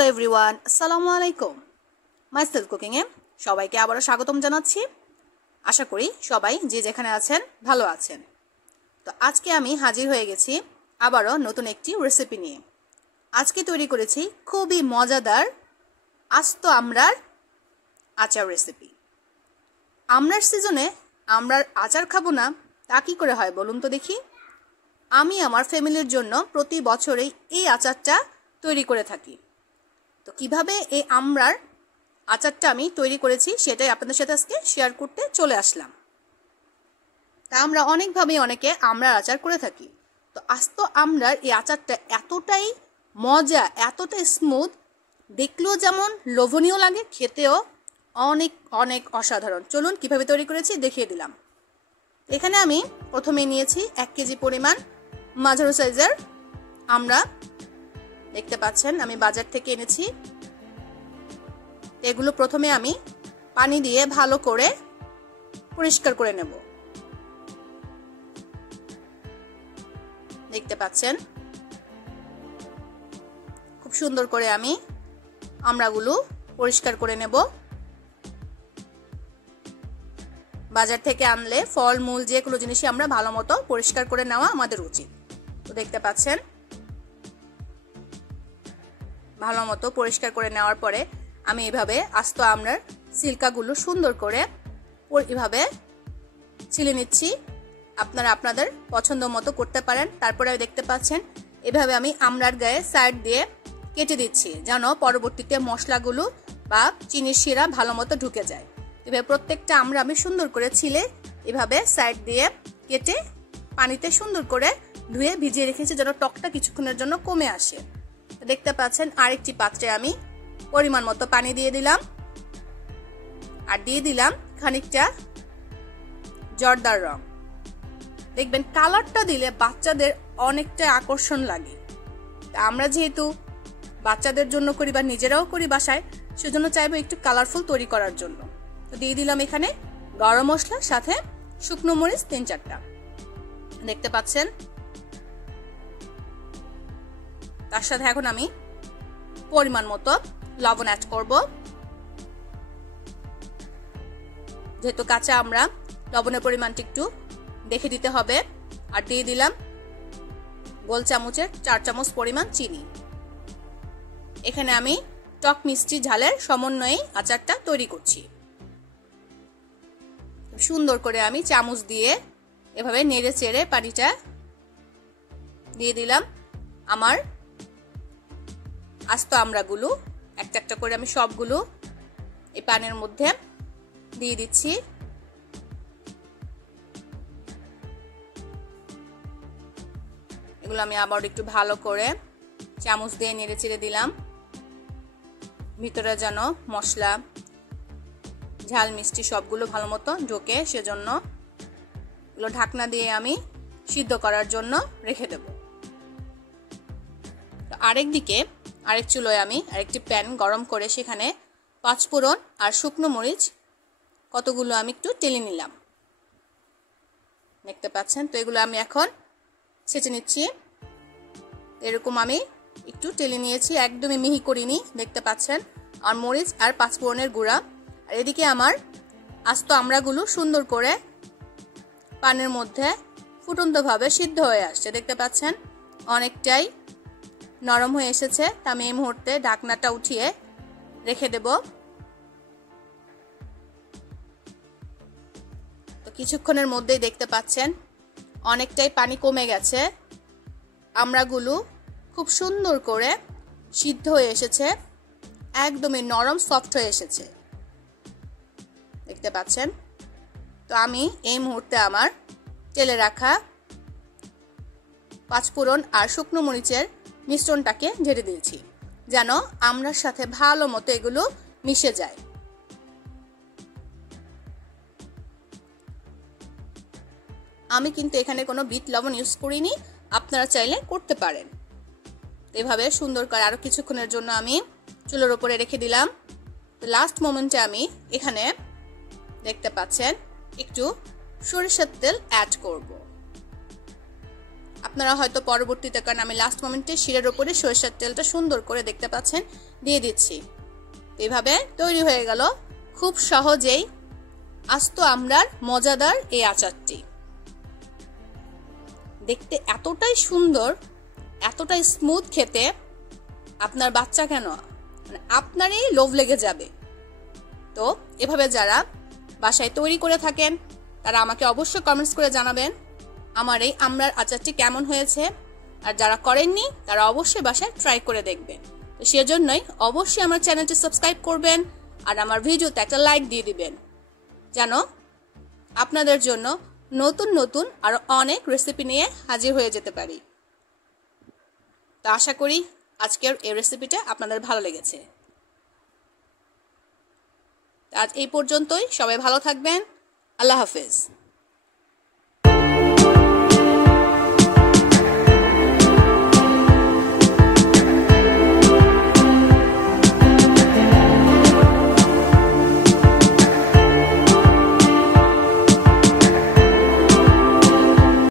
Hello everyone, আসসালামু আলাইকুম। Myself কুকিংয়ে সবাইকে আবারও স্বাগতম জানাচ্ছি। আশা করি সবাই যে যেখানে আছেন ভালো আছেন। তো আজকে আমি হাজির হয়ে গেছি আবারও নতুন একটি রেসিপি নিয়ে। আজকে তৈরি করেছি খুবই মজাদার আস্ত আমড়ার আচার রেসিপি। আমড়ার সিজনে আমড়ার আচার খাবো না তা কী করে হয় বলুন তো দেখি। আমি আমার ফ্যামিলির জন্য প্রতি বছরেই এই আচারটা তৈরি করে থাকি। তো কিভাবে এই আমড়ার আচারটা আমি তৈরি করেছি সেটাই আপনাদের সাথে আজকে শেয়ার করতে চলে আসলাম। তা আমরা অনেকভাবেই অনেকে আমড়ার আচার করে থাকি। তো আস্ত আমড়ার এই আচারটা এতটাই মজা, এতটাই স্মুথ, দেখলেও যেমন লোভনীয় লাগে, খেতেও অনেক অনেক অসাধারণ। চলুন কিভাবে তৈরি করেছি দেখিয়ে দিলাম। এখানে আমি প্রথমে নিয়েছি 1 কেজি পরিমাণ মাঝারি সাইজের আমড়া। দেখতে পাচ্ছেন আমি বাজার থেকে এনেছি। এগুলো প্রথমে আমি পানি দিয়ে ভালো করে পরিষ্কার করে নেব। দেখতে পাচ্ছেন খুব সুন্দর করে আমি আমড়াগুলো পরিষ্কার করে নেব। বাজার থেকে আনলে ফল মূল যেগুলো জিনিসই আমরা ভালো মতো পরিষ্কার করে নেওয়া আমাদের উচিত। তো দেখতে পাচ্ছেন ভালো মতো পরিষ্কার করে নেওয়ার পরে আমি এভাবে আস্ত আমড়ার সিল্কাগুলো সুন্দর করে এভাবে ছিলে নিচ্ছি। আপনারা আপনাদের পছন্দ মতো করতে পারেন। তারপরে দেখতে পাচ্ছেন এভাবে আমি আমড়ার গায়ে সাইড দিয়ে কেটে দিচ্ছি যেন পরবর্তীতে মশলাগুলো বা চিনির শিরা ভালো মতো ঢুকে যায়। এভাবে প্রত্যেকটা আমড়া আমি সুন্দর করে ছিলে এভাবে সাইড দিয়ে কেটে পানিতে সুন্দর করে ধুয়ে ভিজিয়ে রেখেছি যেন টকটা কিছুক্ষণের জন্য কমে আসে। দেখতে পাচ্ছেন আরেকটি পাত্রে আমি পরিমাণ মতো পানি দিয়ে দিলাম আর দিয়ে দিলাম খানিকটা জর্দার রং। দেখবেন কালারটা দিলে বাচ্চাদের অনেকটা আকর্ষণ লাগে। আমরা যেহেতু বাচ্চাদের জন্য করি বা নিজেরাও করি বাসায়, সেজন্য চাইবো একটু কালারফুল তৈরি করার জন্য। তো দিয়ে দিলাম এখানে গরম মশলা, সাথে শুকনো মরিচ 3-4টা। দেখতে পাচ্ছেন তার সাথে এখন আমি পরিমাণ মতো লবণ অ্যাড করব। যেহেতু কাঁচা আমরা লবণের পরিমাণটা একটু দেখে দিতে হবে। আর দিয়ে দিলাম গোল চামচের 4 চামচ পরিমাণ চিনি। এখানে আমি টক মিষ্টি ঝালের সমন্বয়ে আচারটা তৈরি করছি। সুন্দর করে আমি চামচ দিয়ে এভাবে নেড়ে চেড়ে পানিটা দিয়ে দিলাম। আমার আস্ত আমড়াগুলো একটা একটা করে আমি সবগুলো এই পানির মধ্যে দিয়ে দিচ্ছি। এগুলো আমি আবার একটু ভালো করে চামচ দিয়ে নেড়ে চেড়ে দিলাম, ভিতরে যেন মশলা ঝাল মিষ্টি সবগুলো ভালো মতো ঢোকে। সেজন্য এগুলো ঢাকনা দিয়ে আমি সিদ্ধ করার জন্য রেখে দেব। আরেক চুলোয় আমি আরেকটি প্যান গরম করে সেখানে 5 ফোড়ন আর শুকনো মরিচ কতগুলো আমি একটু টেলে নিলাম। দেখতে পাচ্ছেন তো এগুলো আমি এখন ছেঁচে নিচ্ছি। এরকম আমি একটু টেলে নিয়েছি, একদমই মিহি করিনি। দেখতে পাচ্ছেন আর মরিচ আর 5 ফোড়নের গুঁড়া। আর এদিকে আমার আস্ত আমড়াগুলো সুন্দর করে পানির মধ্যে ফুটন্তভাবে সিদ্ধ হয়ে আসছে। দেখতে পাচ্ছেন অনেকটাই নরম হয়ে এসেছে। তা আমি এই মুহূর্তে ঢাকনাটা উঠিয়ে রেখে দেব। তো কিছুক্ষণের মধ্যেই দেখতে পাচ্ছেন অনেকটাই পানি কমে গেছে। আমড়াগুলো খুব সুন্দর করে সিদ্ধ হয়ে এসেছে, একদমই নরম সফট হয়ে এসেছে। দেখতে পাচ্ছেন তো আমি এই মুহূর্তে আমার তেলে রাখা 5 ফোড়ন আর শুকনো মরিচের মিশ্রণটাকে ঢেলে দিয়েছি যেন আমড়ার সাথে ভালো মতো এগুলো মিশে যায়। আমি কিন্তু এখানে কোনো বিট লবণ ইউজ করিনি, আপনারা চাইলে করতে পারেন। এভাবে সুন্দর করে আরো কিছুক্ষণের জন্য আমি চুলোর উপরে রেখে দিলাম। লাস্ট মোমেন্টে আমি এখানে দেখতে পাচ্ছেন একটু সরিষার তেল অ্যাড করব। আপনারা হয়তো পরবর্তীতে, কারণ আমি লাস্ট মোমেন্টে শিরের ওপরে সরিষার তেলটা সুন্দর করে দেখতে পাচ্ছেন দিয়ে দিচ্ছি। এইভাবে তৈরি হয়ে গেল খুব সহজেই আস্ত আমরার মজাদার এই আচারটি। দেখতে এতটাই সুন্দর, এতটাই স্মুথ, খেতে আপনার বাচ্চা কেন আপনারই লোভ লেগে যাবে। তো এভাবে যারা বাসায় তৈরি করে থাকেন তারা আমাকে অবশ্যই কমেন্টস করে জানাবেন আমার এই আমরার আচারটি কেমন হয়েছে। আর যারা করেননি তারা অবশ্যই বাসায় ট্রাই করে দেখবেন। তো সেজন্যই অবশ্যই আমার চ্যানেলটি সাবস্ক্রাইব করবেন আর আমার ভিডিওতে একটা লাইক দিয়ে দিবেন, যেন আপনাদের জন্য নতুন নতুন আরো অনেক রেসিপি নিয়ে হাজির হয়ে যেতে পারি। তো আশা করি আজকের এই রেসিপিটা আপনাদের ভালো লেগেছে। আজ এই পর্যন্তই, সবাই ভালো থাকবেন। আল্লাহ হাফেজ।